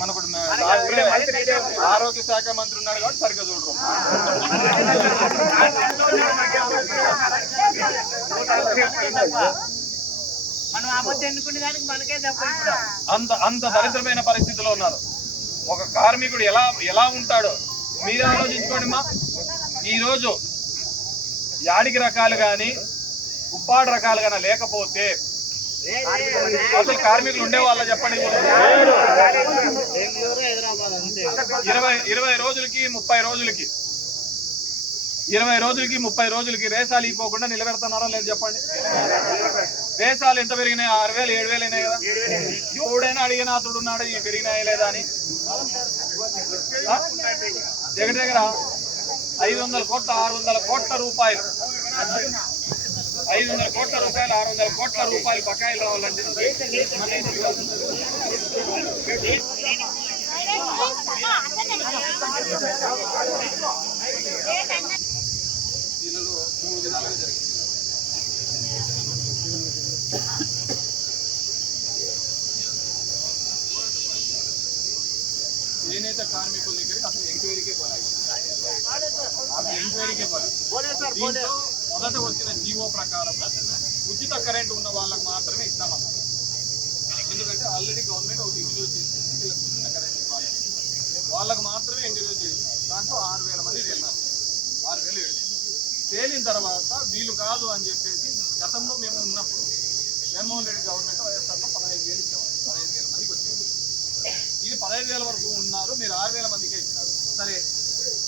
మనకు ఆరోగ్య శాఖ మంత్రి ఉన్నాడు కాబట్టి సరిగ్గా చూడరు. అంత దరిద్రమైన పరిస్థితిలో ఉన్నారు. ఒక కార్మికుడు ఎలా ఉంటాడో మీరు ఆలోచించుకోండి. మా ఈరోజు యాడికి రకాలు కానీ ఉప్పాడు రకాలు కానీ లేకపోతే అసలు కార్మికులు ఉండేవాళ్ళ చెప్పండి. 20 రోజులకి 30 రోజులకి రేసాలు ఇవ్వకుండా నిలబెడుతున్నారా లేదు చెప్పండి. రేసాలు ఎంత పెరిగినాయి? 6,000 7,000 అయినాయి కదా. ఎవడైనా అడిగిన అతడు ఉన్నాడు ఈ పెరిగినాయా లేదా అని. దగ్గర 500 కోట్ల 600 కోట్ల రూపాయలు 500 కోట్ల రూపాయలు 600 కోట్ల రూపాయలు బకాయిలు రావాలంటే దీనిలో 3 విధాలుగా జరిగింది. చేనేత కార్మికుల దగ్గరికి అసలు ఎంక్వైరీకే పోలేదు. మొదట వచ్చిన జీవో ప్రకారం ఉచిత కరెంట్ ఉన్న వాళ్ళకి మాత్రమే ఇస్తామన్నారు. ఎందుకంటే ఆల్రెడీ గవర్నమెంట్ ఒక ఇంట్రడ్యూస్ చేసింది, వీళ్ళకి ఉచిత కరెంట్ ఇవ్వాలి, వాళ్ళకు మాత్రమే ఇంట్రడ్యూస్ చేసింది. దాంట్లో 6,000 మంది తేలినారు. 6,000 తేలిన తర్వాత వీళ్ళు కాదు అని చెప్పేసి గతంలో మేము ఉన్నప్పుడు జగన్మోహన్ రెడ్డి గవర్నమెంట్ వైఎస్ఆర్లో 15,000 ఇచ్చేవారు. 15,000 మందికి వచ్చేది. ఇది 15,000 వరకు ఉన్నారు, మీరు 6,000 మందికే ఇచ్చినారు. సరే,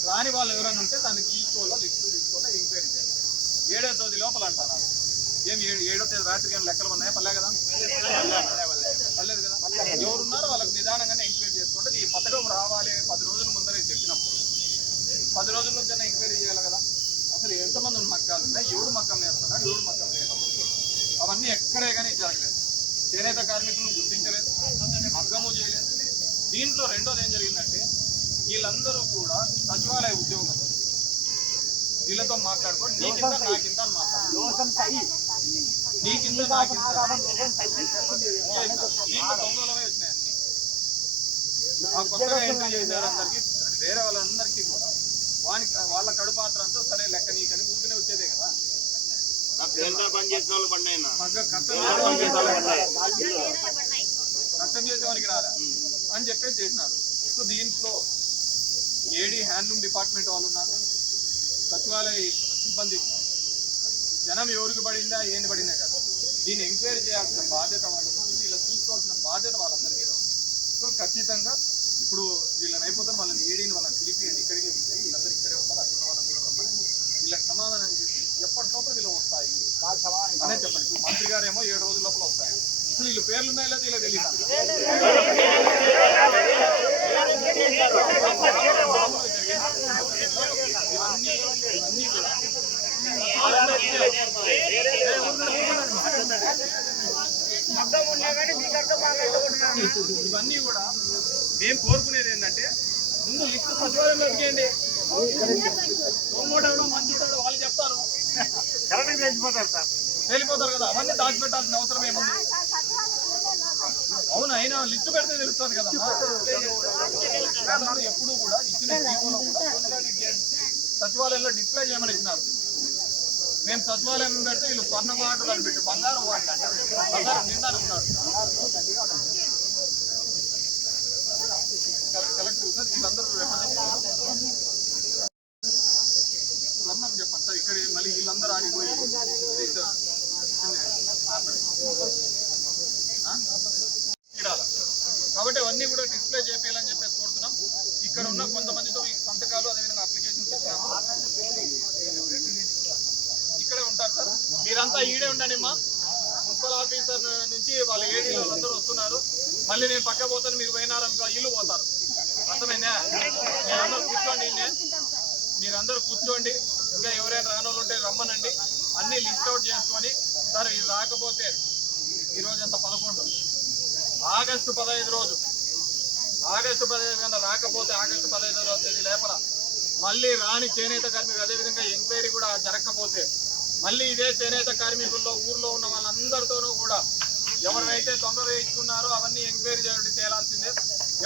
రాని వాళ్ళు ఎవరైనా ఉంటే దానికి లిస్టు తీసుకోవాలా ఎంక్వైరీ చేయాలి. 7వ తేదీ లోపల అంటారు. ఏం 7వ తేదీ రాత్రికి ఏం లెక్కలు ఉన్నాయా? పల్లె కదా, పర్లేదు కదా. ఎవరున్నారో వాళ్ళకి నిదానంగానే ఎంక్వైరీ చేసుకుంటే ఈ పథకం రావాలి 10 రోజుల ముందరే చెప్పినప్పుడు 10 రోజుల నుంచి ఎంక్వైరీ చేయాలి కదా. అసలు ఎంతమంది మగ్గాలు ఉన్నాయి, ఎవడు మగ్గం వేస్తున్నాడు, ఎవడు మగ్గం లేదు, అవన్నీ ఎక్కడే కానీ జరగలేదు. చేనేత కార్మికులను గుర్తించలేదు, మగ్గము చేయలేదు. దీంట్లో రెండోది ఏం జరిగిందంటే వీళ్ళందరూ కూడా సచివాలయ ఉద్యోగస్తులు. వీళ్ళతో మాట్లాడుకోండి, నీకింత నాకింత అని మాట్లాడుకోండి, నీకింత నాకింత. దీంట్లో దొంగలవే వచ్చినాయి అన్ని. ఆ కొత్తగా ఎంట్రీ చేశారు అందరికీ, వేరే వాళ్ళందరికీ కూడా వాళ్ళ కడుపాత్రంతో సరే లెక్క నీకని ఊరికనే వచ్చేదే కదా. కష్టం చేసేవానికి రారా అని చెప్పేసి చేసినారు. సో దీంట్లో ఏడీ హ్యాండ్లూమ్ డిపార్ట్మెంట్ వాళ్ళు ఉన్నారు, సచివాలయ సిబ్బంది, జనం ఎవరికి పడిందా ఏంది పడిందా కదా. దీన్ని ఎంక్వైరీ చేయాల్సిన బాధ్యత వాళ్ళు, ఇలా చూసుకోవాల్సిన బాధ్యత వాళ్ళందరి మీద ఉంది. సో ఖచ్చితంగా ఇప్పుడు వీళ్ళని అయిపోతాం, వాళ్ళని ఏడీని వాళ్ళని పిలిపియండి, ఇక్కడికే పిలిపి వీళ్ళందరూ ఇక్కడే ఉంటారు, అక్కడ వాళ్ళని కూడా రమ్మని వీళ్ళకి సమాధానం చేసి ఎప్పటిలోపల వీళ్ళు వస్తాయి అనే చెప్పండి. ఇప్పుడు మంత్రి గారు ఏమో 7 రోజుల లోపల వస్తాయి. అసలు వీళ్ళు పేర్లు ఉన్నాయో లేదో ఇలా తెలియదు. ఇవన్నీ కూడా మేము కోరుకునేది ఏంటంటే ముందు లిస్టు సచివాలయంలో అడిగేయండి. మంచితాడు వాళ్ళు చెప్తారు, వెళ్ళిపోతారు కదా. అవన్నీ దాచిపెట్టాల్సిన అవసరం ఏముంది? అవును, అయినా లిస్టు పెడితే తెలుస్తుంది కదా. ఎప్పుడు కూడా ఇచ్చిన జీవోలో కూడా సచివాలయంలో డిస్ప్లే చేయమని ఇచ్చినారు. మేము సచివాలయం పెడితే వీళ్ళు స్వర్ణ వాటలు అని పెట్టి బంగారం వాటర్ అంటారు, బంగారం నిండాలి ఉన్నారు. కలెక్టర్ సార్ వీళ్ళందరూ రమ్మని చెప్పండి సార్. ఇక్కడ మళ్ళీ వీళ్ళందరూ ఆడిపోయి కాబట్టి అవన్నీ కూడా డిస్ప్లే చేయాలని చెప్పేసి కోరుతున్నాం. ఇక్కడ ఉన్న కొంతమందితో ఈ సంతకాలు అదేవిధంగా అప్లికేషన్స్ ఇచ్చినాము. ఇక్కడే ఉంటారు సార్, మీరంతా ఈడే ఉండండి. మా మున్సిపల్ ఆఫీసర్ నుంచి వాళ్ళ ఏడీ వాళ్ళందరూ వస్తున్నారు. మళ్ళీ నేను పక్క పోతాను, మీరు పోయినారనుకో ఇల్లు పోతారు. అర్థమైందా? మీరందరూ కూర్చోండి, మీరందరూ కూర్చోండి. ఇంకా ఎవరైనా రానోళ్ళు ఉంటే రమ్మనండి. అన్నీ లిస్ట్ అవుట్ చేసుకొని సార్ ఇది రాకపోతే ఈరోజు ఎంత 11 ఆగస్టు 15 రోజు, ఆగస్టు 15 కన్నా రాకపోతే ఆగస్టు 15వ తేదీ లేపల మళ్ళీ రాని చేనేత కార్మికులు, అదేవిధంగా ఎంక్వైరీ కూడా జరగకపోతే మళ్ళీ ఇదే చేనేత కార్మికుల్లో ఊర్లో ఉన్న వాళ్ళందరితోనూ కూడా ఎవరైతే దొంగ వేయించుకున్నారో అవన్నీ ఎంక్వైరీ చేయడం తేలాల్సిందే.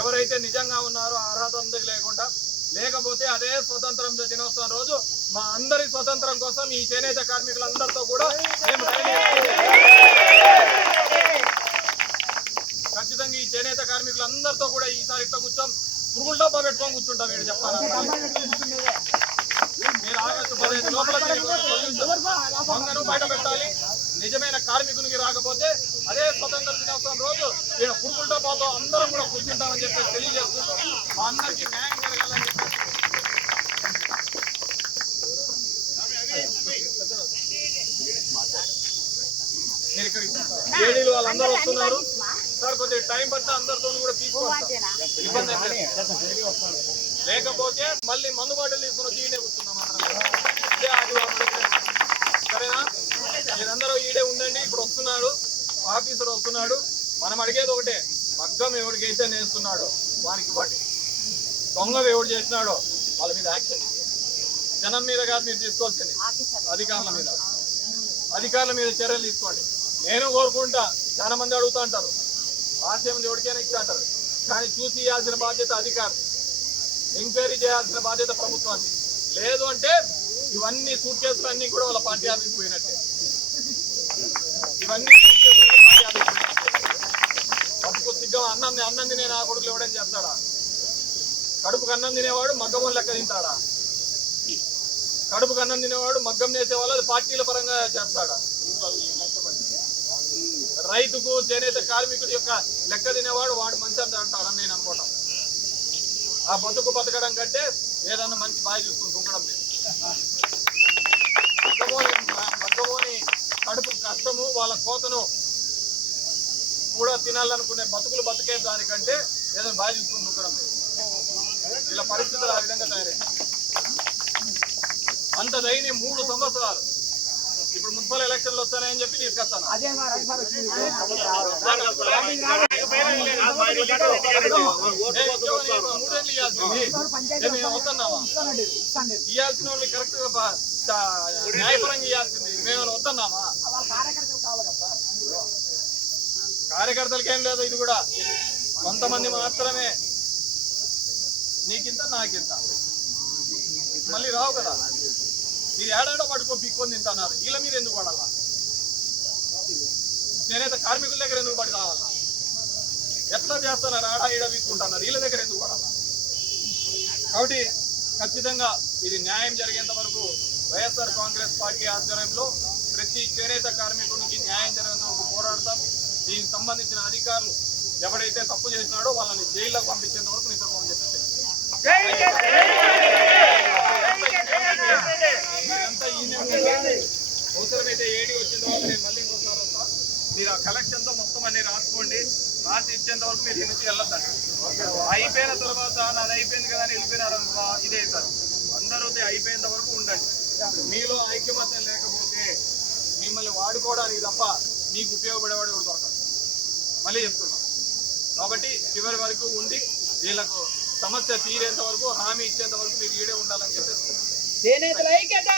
ఎవరైతే నిజంగా ఉన్నారో అర్హత లేకుండా లేకపోతే అదే స్వతంత్రం దినోత్సవం రోజు మా అందరి స్వతంత్రం కోసం ఈ చేనేత కార్మికులందరితో కూడా మేము ఖచ్చితంగా ఈ చేనేత కార్మికులందరితో కూడా ఈసారి ఇట్లా కూర్చొని పురుగుల డబ్బా పెట్టుకొని కూర్చుంటాం. మీరు చెప్పాలి మీరు ఆగస్టు 15 లోపల దొంగను బయట పెట్టాలి. నిజమైన కార్మికునికి రాకపోతే అదే స్వతంత్ర దినోత్సవం రోజు ఈయన పురుగుల డబ్బాతో అందరం కూడా కూర్చుంటామని చెప్పి తెలియజేసుకుంటూ మా అందరికీ న్యాయం జరగాలని చెప్పి మీరు ఇక్కడికి ఏడీలు వాళ్ళందరూ వస్తున్నారు సార్. కొద్దిగా టైం పడితే అందరితో కూడా తీసుకోవాలి, ఇబ్బంది లేకపోతే మళ్ళీ మందు బాటలు తీసుకుని వచ్చి ఈడే కూర్చున్నాం సరేనా. మీరందరూ ఈడే ఉండండి. ఇప్పుడు వస్తున్నాడు ఆఫీసర్ వస్తున్నాడు. మనం అడిగేది ఒకటే, మగ్గం ఎవరికైతే నేస్తున్నాడో వారికి ఇవ్వండి. దొంగ ఎవడు చేసినాడో వాళ్ళ మీద యాక్షన్. జనం మీద కాదు మీరు తీసుకోవాల్సింది, అధికారుల మీద చర్యలు తీసుకోండి. నేను కోరుకుంటా, చాలా మంది అడుగుతూ అంటారు ఆశయం ఎవరికైనా ఇచ్చా అంటారు, కానీ చూసి ఇవ్వాల్సిన బాధ్యత అధికారులు, ఎంక్వైరీ చేయాల్సిన బాధ్యత ప్రభుత్వానికి. లేదు అంటే ఇవన్నీ సూట్ కేసులు అన్ని కూడా వాళ్ళ పార్టీ ఆఫీస్కి పోయినట్టే. ఇవన్నీ సూట్ కేసులు పార్టీ ఆఫీస్కి పోయినట్టే. పట్టుకు సిగ్గం అన్నం తినే నా కొడుకులు ఎవడని చెప్తాడా? కడుపుకు అన్నం తినేవాడు మగ్గం లెక్క తింటాడా? కడుపుకు అన్నం తినేవాడు మగ్గం నేసేవాళ్ళు అది పార్టీల పరంగా చేస్తాడా? రైతుకు చేనేత కార్మికుడి యొక్క లెక్క తినేవాడు వాడు మంచి అంటాడని నేను అనుకోవటం. ఆ బతకడం కంటే ఏదన్నా మంచి బాగా చూసుకుని దుంకడం లేదు. మగ్గమోని కడుపు కష్టము వాళ్ళ కోతను కూడా తినాలనుకునే బతికే దానికంటే ఏదైనా బాగా చూసుకుని దుంకడం లేదు. ఇలా పరిస్థితులు ఆ విధంగా తయారయ్యాయి. అంత దైన్యం 3 సంవత్సరాలు. ఇప్పుడు మున్సిపల్ ఎలక్షన్లు వస్తాయని చెప్పి తీసుకొస్తాను. ఇవ్వాల్సిన వాళ్ళు కరెక్ట్ గా న్యాయపరంగా ఇవ్వాల్సింది మేము వద్దన్నామా? కార్యకర్తలకి ఏం లేదు. ఇది కూడా కొంతమంది మాత్రమే నీకింత నాకింత మళ్ళీ రావు కదా. మీరు ఏడాడో పట్టుకొని పిక్కొని తింటున్నారు. వీళ్ళ మీరు ఎందుకు పడాలా? చేనేత కార్మికుల దగ్గర ఎందుకు పడి రావాలా? ఎట్లా చేస్తున్నారు? ఆడ ఈడ పిక్కుంటున్నారు. వీళ్ళ దగ్గర ఎందుకు పడాలా? కాబట్టి ఖచ్చితంగా ఇది న్యాయం జరిగేంత వరకు వైఎస్ఆర్ కాంగ్రెస్ పార్టీ ఆధ్వర్యంలో ప్రతి చేనేత కార్మికునికి న్యాయం జరిగేంత వరకు పోరాడతాం. దీనికి సంబంధించిన అధికారులు ఎవడైతే తప్పు చేసినాడో వాళ్ళని జైల్లోకి పంపించేంత వరకు నిద్రపోమని చెప్పి అవసరమైతే ఏడి వచ్చిన తర్వాత నేను మళ్ళీ ఇంకోసారి వస్తా. మీరు ఆ కలెక్షన్తో మొత్తం అన్ని రాసుకోండి. రాసి ఇచ్చేంత వరకు మీరు ఈ నుంచి వెళ్ళొద్దండి. అయిపోయిన తర్వాత నాది అయిపోయింది కదా అని వెళ్ళిపోయినారు అనుకో ఇదే సార్. అందరూ అయిపోయేంత వరకు ఉండండి. మీలో ఐక్యమత్యం లేకపోతే మిమ్మల్ని వాడుకోవడానికి తప్ప మీకు ఉపయోగపడేవాడు కూడా దొరకదు. మళ్ళీ చెప్తున్నాం. కాబట్టి చివరి వరకు ఉండి వీళ్ళకు సమస్య తీరేంత వరకు హామీ ఇచ్చేంత వరకు మీరు ఈడే ఉండాలని చెప్పేసి చేనేతల ఐక్యత